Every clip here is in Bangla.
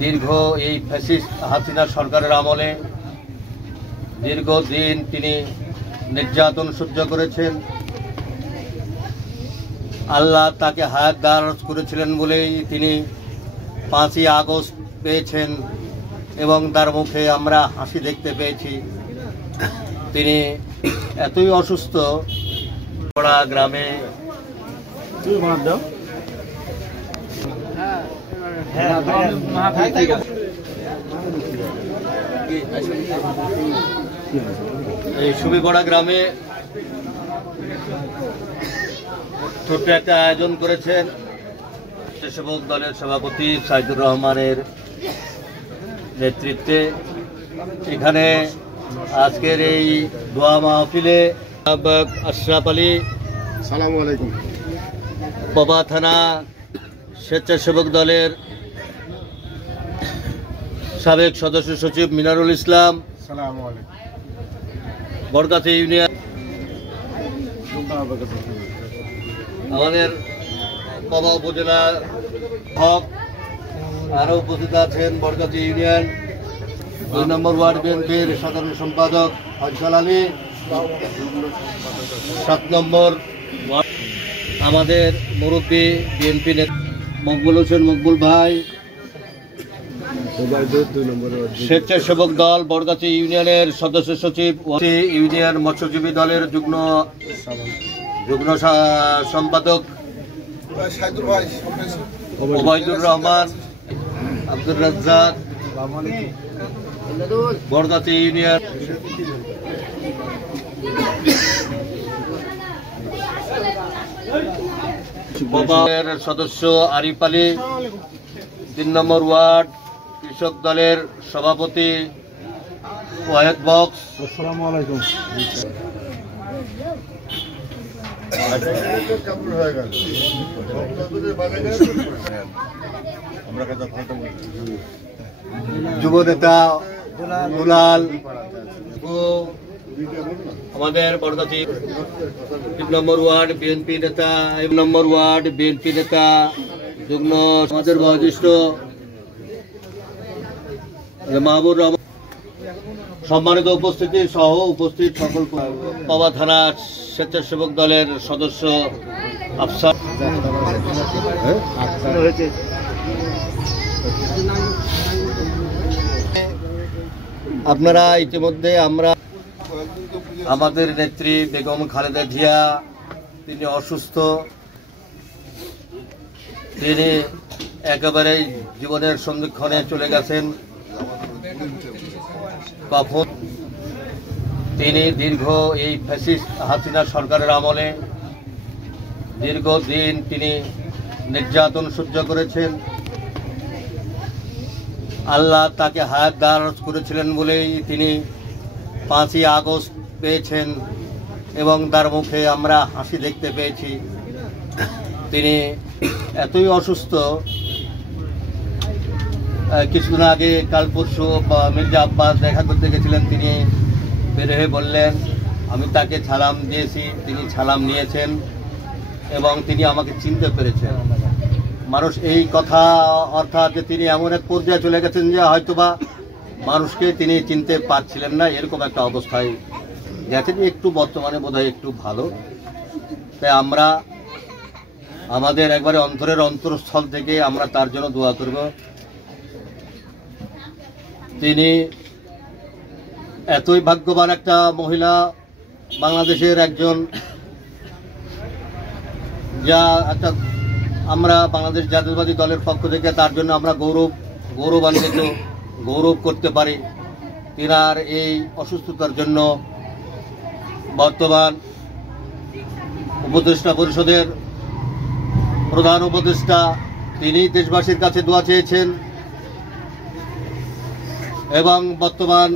দীর্ঘ এই ফ্যাসিস্ট হাসিনা সরকারের আমলে দীর্ঘদিন তিনি নির্যাতন সহ্য করেছেন। আল্লাহ তাকে হায়াত দারাজ করেছিলেন বলেই তিনি 5ই আগস্ট পেয়েছেন এবং তার মুখে আমরা হাসি দেখতে পেয়েছি। তিনি এতই অসুস্থ, গ্রামে এই সুবিগড়া গ্রামে ছোট্ট একটা আয়োজন করেছেন স্বেচ্ছাসেবক দলের সভাপতি সাইদুর রহমানের নেতৃত্বে। এখানে আজকের এই দোয়া মাহফিলে আশরাফ আলী আসসালামু আলাইকুম পবা থানা স্বেচ্ছাসেবক দলের সাবেক সদস্য সচিব মিনারুল ইসলাম, আসসালামু আলাইকুম বরগাছি ইউনিয়ন আমাদের পবা উপজেলা হক আরও উপস্থিত আছেন বরগাছি ইউনিয়ন 2 নম্বর ওয়ার্ড বিএনপির সাধারণ সম্পাদক ফয়সাল আলী, 7 নম্বর ওয়ার্ড আমাদের মুরব্বী বিএনপি মকবুল হোসেন মকবুল ভাই, স্বেচ্ছাসেবক দল বরগাছি ইউনিয়নের সদস্য সচিব, ইউনিয়ন মৎস্যজীবী দলের যুগ্ম সম্পাদক ওবায়দুর রহমান, আব্দুর রাজ্জাক, বরগাছি ইউনিয়ন সদস্য আরিফ আলী, 3 নম্বর ওয়ার্ড কৃষক দলের সভাপতি ওয়াহেদ বক্স। আসসালামু আলাইকুম যুব নেতা দুলাল, আমাদের বরগাছি 3 নম্বর ওয়ার্ড বিএনপি নেতা, 1 নম্বর ওয়ার্ড বিএনপি নেতা যুগ্ম সমাজের বয়োজ্যেষ্ঠ মাহবুর রহমান, সম্মানিত উপস্থিতি সহ উপস্থিত সকল পবা থানা স্বেচ্ছাসেবক দলের সদস্য আফসার, আপনারা ইতিমধ্যে আমরা আমাদের নেত্রী বেগম খালেদা জিয়া তিনি অসুস্থ, তিনি একেবারে জীবনের সন্ধিক্ষণে চলে গেছেন। কখন তিনি দীর্ঘ এই ফ্যাসিস্ট হাসিনা সরকারের আমলে দীর্ঘদিন তিনি নির্যাতন সহ্য করেছেন। আল্লাহ তাকে হায়াত দারাজ করেছিলেন বলেই তিনি 5ই আগস্ট পেয়েছেন এবং তার মুখে আমরা হাসি দেখতে পেয়েছি। তিনি এতই অসুস্থ, কিছুদিন আগে কাল পরশু মির্জা আব্বাস দেখা করতে গেছিলেন, তিনি বের হয়ে বললেন আমি তাকে সালাম দিয়েছি, তিনি সালাম নিয়েছেন এবং তিনি আমাকে চিনতে পেরেছেন। মানুষ এই কথা অর্থাৎ যে তিনি এমন এক পর্যায়ে চলে গেছেন যে হয়তোবা মানুষকে তিনি চিনতে পারছিলেন না, এরকম একটা অবস্থায় গেছেন। একটু বর্তমানে বোধহয় একটু ভালো। তাই আমরা আমাদের একবারে অন্তরের অন্তরস্থল থেকে আমরা তার জন্য দোয়া করব। তিনি এতই ভাগ্যবান একটা মহিলা, বাংলাদেশের একজন, যা একটা আমরা বাংলাদেশ জাতীয়তাবাদী দলের পক্ষ থেকে তার জন্য আমরা গৌরবান্বিত, গৌরব করতে পারি। তিনার এই অসুস্থতার জন্য বর্তমান উপদেষ্টা পরিষদের প্রধান উপদেষ্টা তিনি দেশবাসীর কাছে দোয়া চেয়েছেন এবং বর্তমান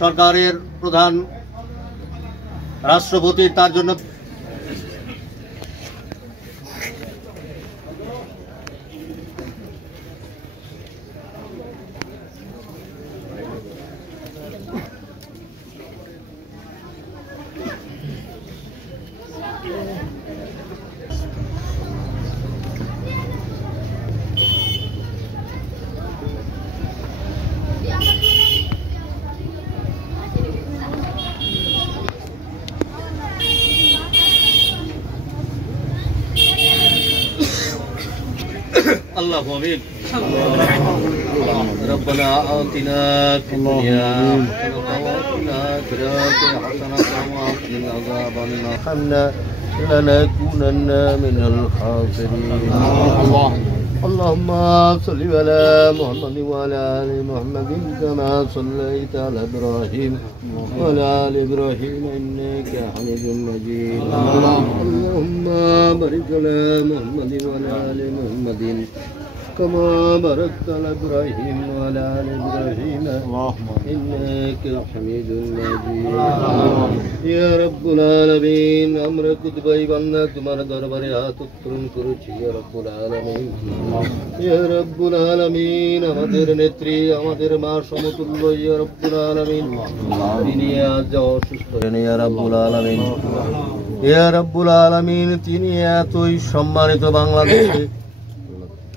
সরকারের প্রধান রাষ্ট্রপতি তার জন্য اللهم آمين ربنا آتنا في الدنيا حسنة وفي الآخرة حسنة وقنا عذاب النار لنكونن من الخاسرين اللهم صل على محمد وعلى آل محمد كما صليت على إبراهيم وعلى آل إبراهيم إنك حميد مجيد اللهم بارك على محمد وعلى آل محمد كما باركت على إبراهيم وعلى آل إبراهيم إنك حميد مجيد يا رب العالمين আমরা কুতুবাই বান্দা তোমার দরবারে হাত উত্তোলন করেছি ইয়া রব্বুল আলামিন ইয়া রব্বুল আলামিন আমাদের নেত্রী আমাদের মা সমতুল্য ইয়া রব্বুল আলামিন তিনি আজ অসুস্থ ইয়া রব্বুল আলামিন ইয়া রব্বুল আলামিন তিনি এতই সম্মানিত বাংলাদেশে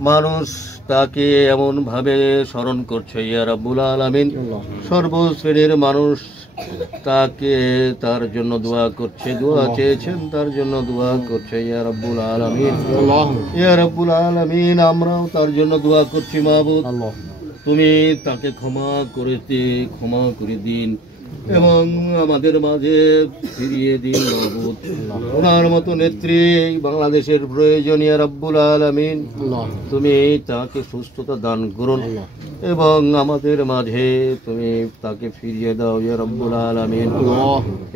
মানুষ তাকে এমন ভাবে স্মরণ করছে ইয়া রাব্বুল আলামিন সর্বশ্রেণীর মানুষ তাকে তার জন্য দোয়া করছে দোয়া চেয়েছেন তার জন্য দোয়া করছে ইয়া রাব্বুল আলামিন ইয়া রাব্বুল আলামিন আমরাও তার জন্য দোয়া করছি মাবুদ তুমি তাকে ক্ষমা করে দিন এবং আমাদের মাঝে ফিরিয়ে দিন মাবুদ ওনার মতো নেত্রী এই বাংলাদেশের প্রয়োজন ইয়া রাব্বুল আলামিন তুমি তাকে সুস্থতা দান করুন এবং আমাদের মাঝে তুমি তাকে ফিরিয়ে দাও ইয়া রাব্বুল আলামিন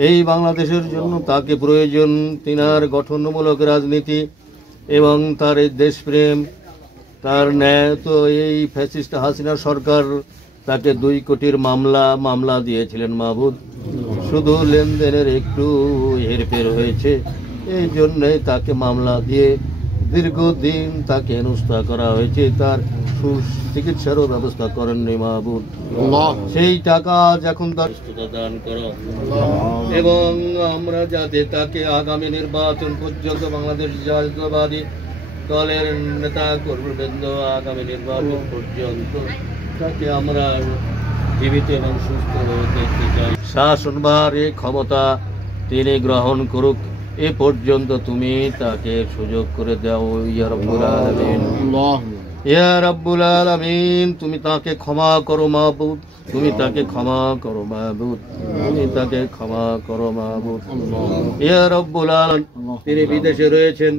এই বাংলাদেশের জন্য তাকে প্রয়োজন তিনার গঠনমূলক রাজনীতি এবং তার দেশপ্রেম তার ন্যায় তো এই ফ্যাসিস্ট হাসিনা সরকার তাকে 2 কোটির মামলা দিয়েছিলেন মাহবুদ শুধু লেনদেনের একটু হেরফের হয়েছে এই জন্যে তাকে মামলা দিয়ে দীর্ঘদিন তাকে হেনস্থা করা হয়েছে তার চিকিৎসারও ব্যবস্থা করেননি মাহবুদ সেই টাকা যখন তার সুস্থতা দান করো এবং আমরা যাতে তাকে আগামী নির্বাচন পর্যন্ত বাংলাদেশ জাতীয়তাবাদী দলের নেতা কর্মীবৃন্দ আগামী নির্বাচন পর্যন্ত তাকে আমরা জীবিত এবং সুস্থ দেখতে চাই শাসনভার এই ক্ষমতা তিনি গ্রহণ করুক এ পর্যন্ত তুমি তাকে সুযোগ করে দাও ইয়া রাব্বুল আলামিন ইয়া রাব্বুল আলামিন তুমি তাকে ক্ষমা করো মাবুদ তুমি তাকে ক্ষমা করো মাবুদ তুমি তাকে ক্ষমা করো মাবুদ ইয়া রাব্বুল আলামিন তিনি বিদেশে রয়েছেন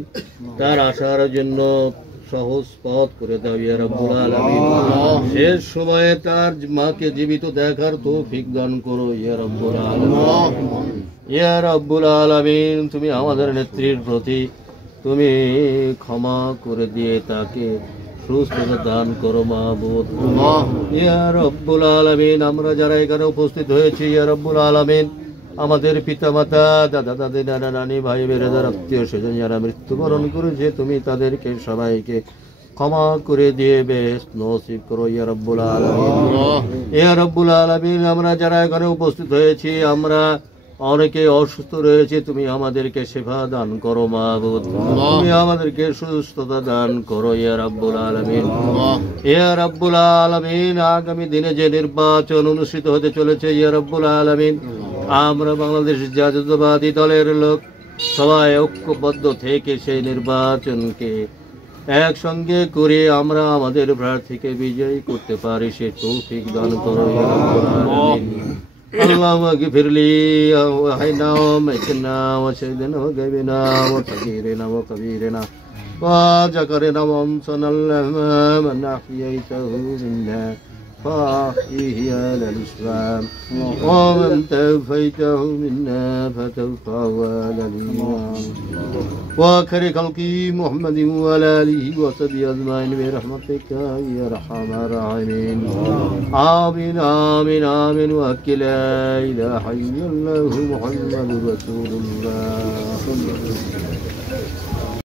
তার আসার জন্য সহজ পথ করে দাও ইয়া রাব্বুল আলামিন শেষ সময়ে তার মাকে জীবিত দেখার তৌফিক দান করো ইয়া রাব্বুল আলামিন ইয়া রাব্বুল আলামিন তুমি আমাদের নেত্রীর প্রতি তুমি ক্ষমা করে দিয়ে তাকে সুস্থতা দান করো মাবুদ ইয়া রাব্বুল আলামিন আমরা যারা এখানে উপস্থিত হয়েছি ইয়া রাব্বুল আলামিন আমাদের পিতামাতা দাদা দাদি নানা নানি ভাই বেরাদার আত্মীয় স্বজন যারা মৃত্যুবরণ করেছে তুমি তাদেরকে সবাইকে ক্ষমা করে দিয়ে বেহেশত নসিব করো ইয়া রাব্বুল আলামিন ইয়া রাব্বুল আলামিন আমরা যারা এখানে উপস্থিত হয়েছি আমরা অনেকে অসুস্থ রয়েছে তুমি আমাদেরকে শিফা দান করো মাবুদ তুমি আমাদেরকে সুস্থতা দান করো ইয়া রাব্বুল আলামিন ইয়া রাব্বুল আলামিন আগামী দিনে যে নির্বাচন অনুষ্ঠিত হতে চলেছে ইয়া রাব্বুল আলামিন আমরা বাংলাদেশ জাতীয়তাবাদী দলের লোক সবাই ঐক্যবদ্ধ থেকে সেই নির্বাচনকে একসঙ্গে করে আমরা আমাদের প্রার্থীকে বিজয়ী করতে পারি সে তৌফিক দান করো ইয়া রাব্বুল আলামিন اللهم اغفر لي وحينا وميتنا وشهدنا وغيبنا وصغيرنا وكبيرنا وذكرنا وانصنا اللهم من احييته منا فاحيه على الاسلام ومن توفيته منا فتوفاه على الايمان واخر خلقي محمد وعلى اله وصحبه اجمعين برحمتك يا ارحم الراحمين آمين آمين آمين وأكل لا إله إلا الله محمد رسول الله